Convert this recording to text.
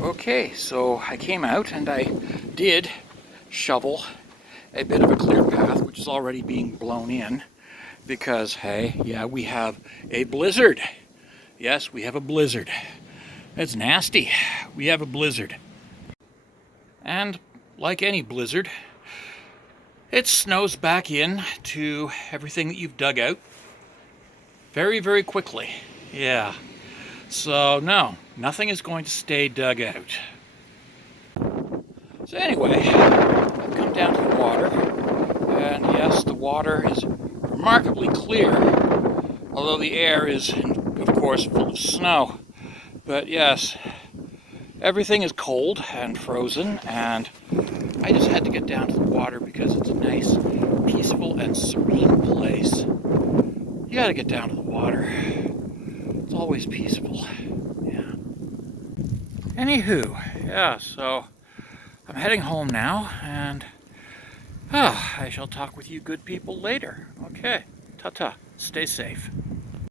Okay, so I came out and I did shovel a bit of a clear path, which is already being blown in because, hey, yeah, we have a blizzard. Yes, we have a blizzard. It's nasty. We have a blizzard. And like any blizzard, it snows back in to everything that you've dug out very, very quickly. Yeah. So no, nothing is going to stay dug out. So anyway, I've come down to the water, and yes, the water is remarkably clear, although the air is, of course, full of snow. But yes, everything is cold and frozen, and I just had to get down to the water because it's a nice, peaceful, and serene place. You gotta get down to the water. It's always peaceful. Yeah. Anywho, yeah, so I'm heading home now, and I shall talk with you good people later. Okay, ta-ta. Stay safe.